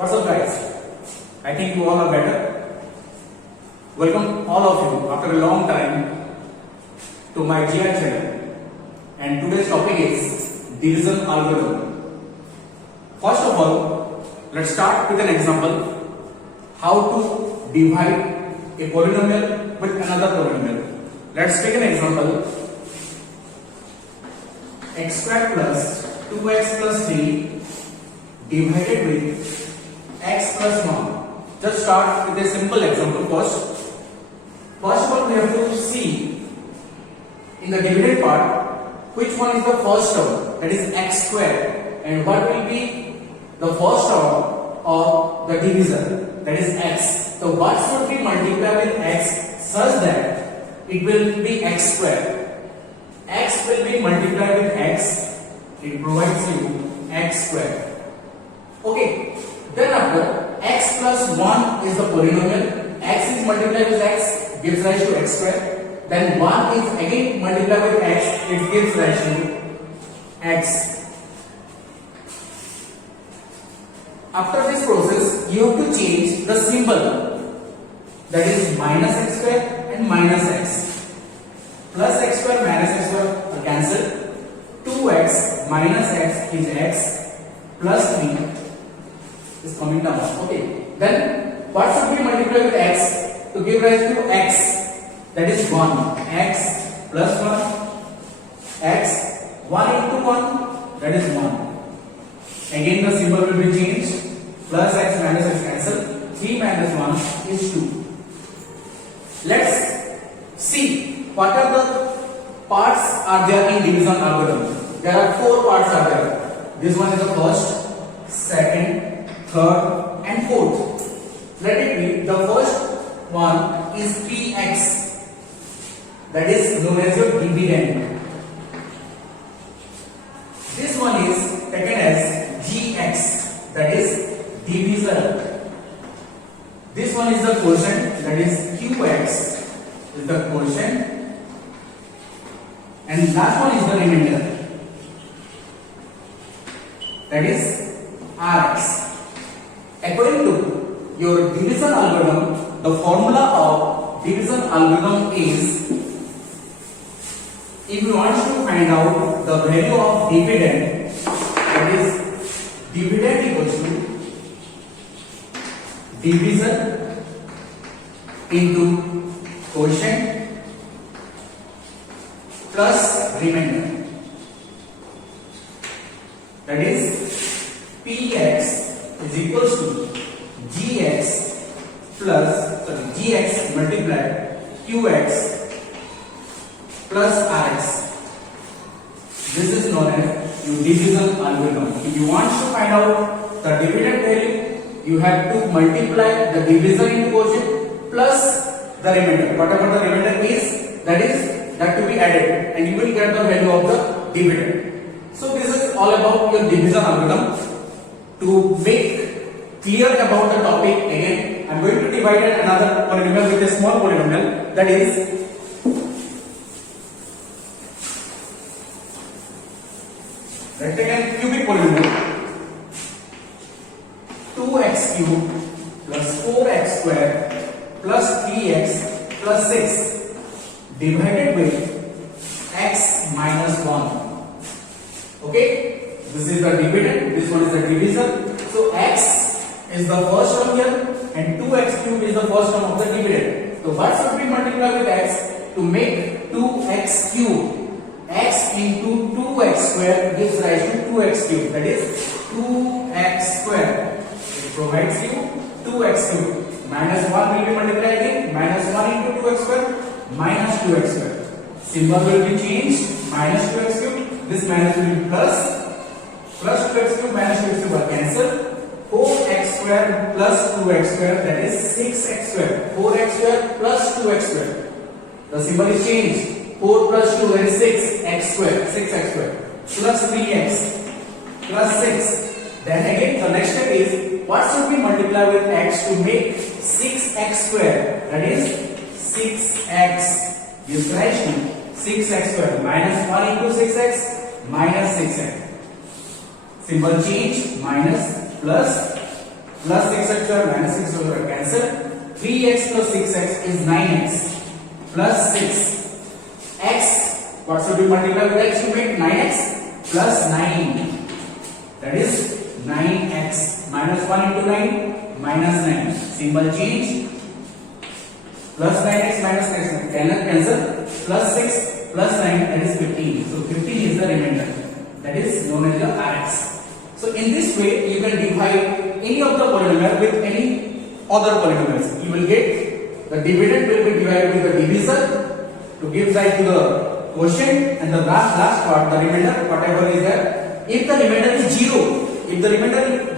What's up guys? I think you all are better. Welcome all of you after a long time to my GR channel, and today's topic is division algorithm. First of all, let's start with an example how to divide a polynomial with another polynomial. Let's take an example. X squared plus 2x plus 3 divided with x plus 1. Just start with a simple example first. First of all, we have to see in the divided part which one is the first term, that is x squared, and what will be the first term of the divisor, that is x. So what should be multiplied with x such that it will be x squared. X will be multiplied with x, it provides you x squared. Okay, then after x plus 1 is the polynomial, x is multiplied with x, gives rise to x squared. Then 1 is again multiplied with x, it gives rise to x. After this process, you have to change the symbol, that is minus x squared and minus x. Plus x square minus x square are cancelled. 2x minus x is x, plus 3 is coming down. Okay. Then what should be multiplied with x to give rise to x? That is 1. X plus 1. X 1 into 1, that is 1. Again the symbol will be changed. Plus x minus x cancelled. 3 minus 1 is 2. Let's see what are the parts are there in division algorithm. There are 4 parts are there. This one is the first, second, third and fourth. Let it be, the first one is px, that is known as your dividend. This one is taken as gx, that is divisor. This one is the quotient, that is qx is the quotient, and last one is the remainder, that is rx. According to your division algorithm, the formula of division algorithm is, if you want to find out the value of dividend, that is dividend equals to divisor into quotient plus remainder, that is px is equals to gx plus gx multiplied qx plus rx. This is known as your division algorithm. If you want to find out the dividend value, you have to multiply the divisor into quotient plus the remainder. Whatever the remainder is, that to be added, and you will get the value of the dividend. So this is all about your division algorithm. To make clear about the topic again, I am going to divide another polynomial with a small polynomial, that is let's take a cubic polynomial. 2x cubed plus 4x squared plus 3x plus 6 divided with x minus 1. Okay, this is the dividend, this one is the divisor. So x is the first term here and 2x cubed is the first term of the dividend. So what should be multiplied with x to make 2x cubed? X into 2x square gives rise to 2x cubed, that is 2x square. It provides you 2x cubed. Minus 1 will be multiplied again, minus 1 into 2x square minus 2x square. Symbol will be changed, minus 2x cubed. This minus will be plus 2x cubed minus 2x cubed are cancelled. 4x square plus 2x square, that is 6x square. 4x square plus 2x square. The symbol is changed. 4 plus 2, that is 6x square, 6x square plus 3x plus 6. Then again the next step is, what should be multiplied with x to make 6x square, that is 6x gives rise to 6x square minus 1 into 6x minus 6x. Symbol change, minus plus plus 6x square minus 6 square cancel. 3x plus 6x is 9x plus 6. X, what should we multiply with x to make 9x plus 9? That is 9x minus 1 into 9 minus 9. Symbol change. Plus 9x minus 9 cancel. Plus 6 plus 9, that is 15. So 15 is the remainder. That is known as the Rx. So in this way you can divide any of the polynomial with any other polynomials. You will get the dividend will be divided with the divisor to give rise to the quotient, and the last part, the remainder, whatever is there. If the remainder is 0, then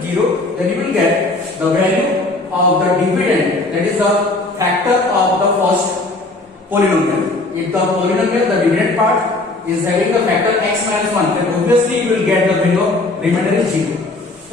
you will get the value of the dividend, that is the factor of the first polynomial. If the polynomial, the dividend part is having the factor x minus 1, then obviously you will get the value of remainder is 0.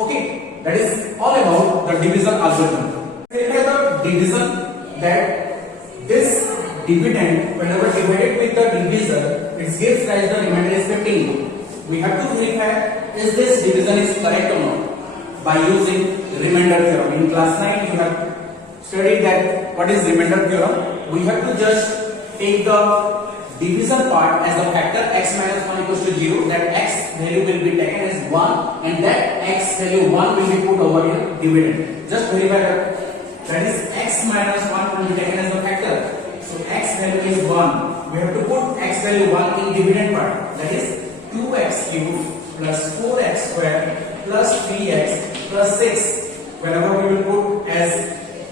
Okay, that is all about the division algorithm. Verify the division, that this dividend, whenever divided with the divisor, it gives rise the remainder is 15. We have to verify is this division is correct or not by using remainder theorem. In class 9 you have studied that what is remainder theorem. We have to just take the division part as a factor x minus 1 equals to 0, that x value will be taken as 1 and that x value 1 will be put over here dividend. Just verify that is x minus 1 will be taken as a factor. So x value is 1. We have to put x value 1 in dividend part, that is 2x cubed plus 4x square plus 3x plus 6. Whenever we will put as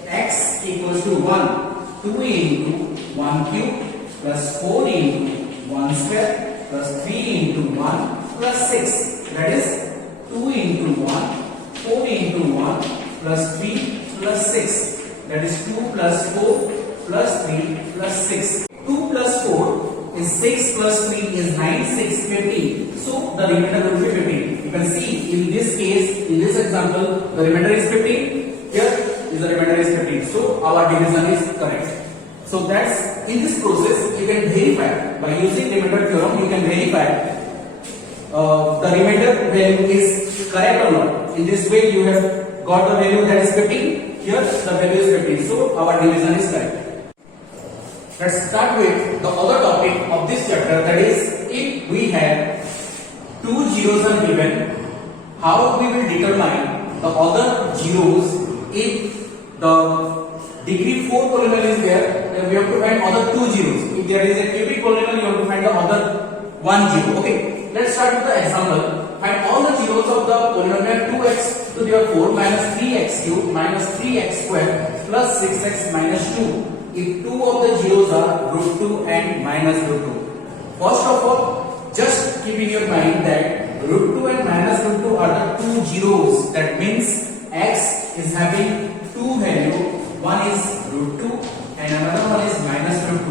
x equals to 1, 2 into 1 cube plus 4 into 1 square plus 3 into 1 plus 6. That is 2 into 1, 4 into 1 plus 3 plus 6. That is 2 plus 4 plus 3 plus 6. 2 plus 4 is 6 plus 3 is 9, 6, 15. So the remainder will be 15. You can see in this case, in this example, the remainder is 15. Here is the remainder is 15. So our division is correct. So that's in this process you can verify by using remainder theorem. You can verify the remainder value is correct or not. In this way you have got the value that is 15. Here the value is 15. So our division is correct. Let's start with the other topic of this chapter, that is if we have two zeros are given, how we will determine the other zeros. If the degree 4 polynomial is there, then we have to find other two zeros. If there is a cubic polynomial, you have to find the other one zero. Okay, let's start with the example. Find all the zeros of the polynomial 2x to the 4 minus 3x cubed minus 3x squared plus 6x minus 2. If two of the zeros are root 2 and minus root 2. First of all, just keep in your mind that root 2 and minus root 2 are the two zeros. That means x is having two value. One is root 2 and another one is minus root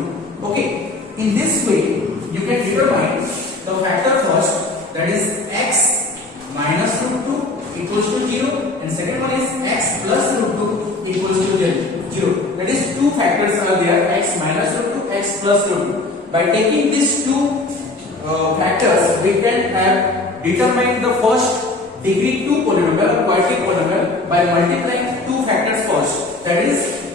2. Okay, in this way you can determine the factor first, that is x minus root 2 equals to 0, and second one is x plus root 2 equals to 0. That is two factors are there, x minus root 2, x plus root 2. By taking these two factors, we can have determined the first degree 2 polynomial or quadratic polynomial by multiplying two factors first. That is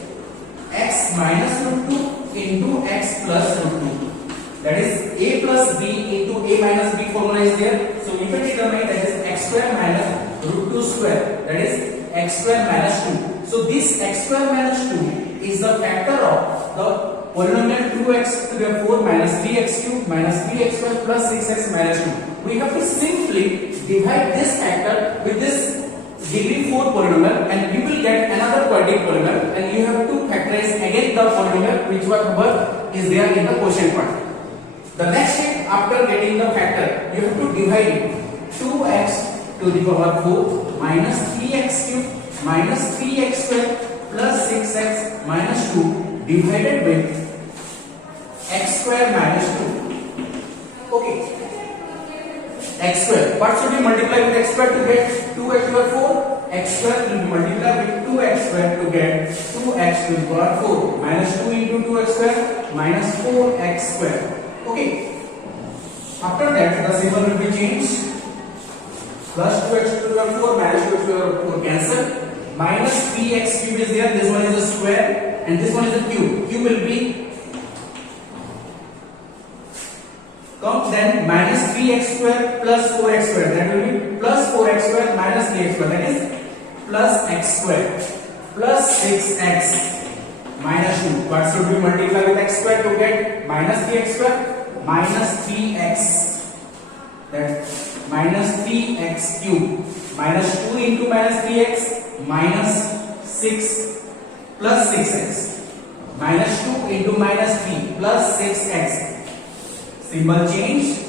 x minus root 2 into x plus root 2. That is a plus b into a minus b formula is there. So we can determine that is x square minus root 2 square. That is x square minus 2. So this x square minus 2 is the factor of the polynomial 2x to the 4 minus 3x cubed minus 3x square plus 6x minus 2. We have to simply divide this factor with this degree 4 polynomial and you will get another quadratic polynomial, and you have to factorize again the polynomial whichever is there in the quotient part. The next step after getting the factor, you have to divide 2x to the power 4 minus 3x cubed minus 3x square plus 6x minus 2 divided with x square minus 2. Okay, x square. What should we multiply with x square to get 2x to the 4? X square will multiply with 2x square to get 2x to the power 4 minus 2 into 2x square minus 4x square. Okay. After that, the symbol will be changed. Plus 2x to the 4 minus 2x to the 4 cancel. minus 3x cube is there. This one is a square and this one is a cube. Cube will be come, then minus 3x square plus 4x square, that will be plus 4x square minus 3x square, that is plus x square plus 6x minus 2. What should we multiply with x square to get minus 3x square? Minus 3x, that minus 3x cube, minus 2 into minus 3x, minus 6 plus 6x, minus 2 into minus 3 plus 6x. Symbol change.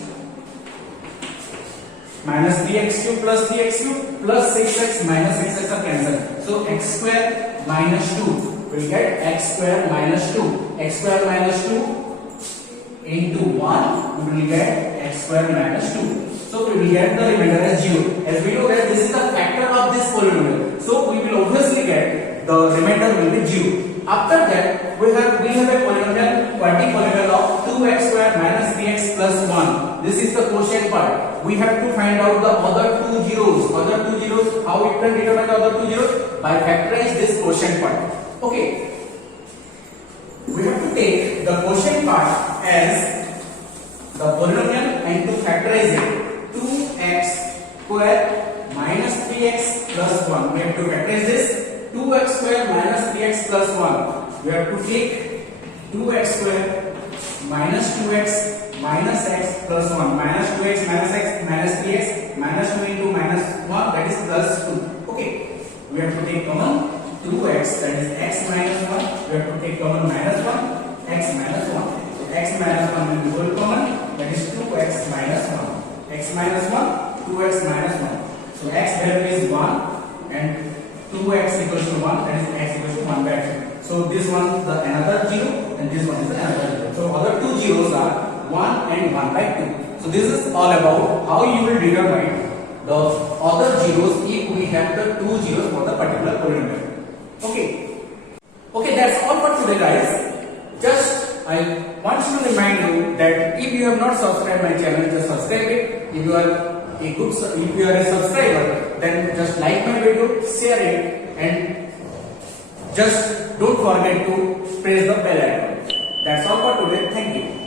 Minus 3x cube plus 3x cube plus 6x minus 6x are cancelled. So x square minus 2 will get x square minus 2. X square minus 2 into 1 we will get x square minus 2. So we will get the remainder as 0. As we know that this is the factor of this polynomial, so we will obviously get the remainder will be 0. After that we have a polynomial, quadratic polynomial of 2x square minus 3x plus 1. This is the quotient part. We have to find out the other two zeros. How we can determine the other two zeros? By factorize this quotient part. Okay. We have to take the quotient part as the polynomial and to factorize it. 2x square minus 3x plus 1. We have to factorize this. 2x square minus 3x plus 1. We have to take 2x square minus 2x minus x plus 1. Minus 2x minus x minus 3x minus 2 into minus 1, that is plus 2. Okay. We have to take common 2x, that is x minus 1. We have to take common minus 1, x minus 1. So x minus 1 will be whole common, that is 2x minus 1. X minus 1, 2x minus 1. So x value is 1 and 2x equals to 1, that is x equals to 1 by 2. So this one is the another 0 and this one is the another 0. So other two zeros are 1 and 1 by 2. So this is all about how you will determine the other zeros if we have the two zeros for the particular polynomial. Okay. Okay, that's all for today, guys. Just I want to remind you that if you have not subscribed my channel, just subscribe it. If you are a subscriber, then just like my video, share it, and just don't forget to press the bell icon. That's all for today. Thank you.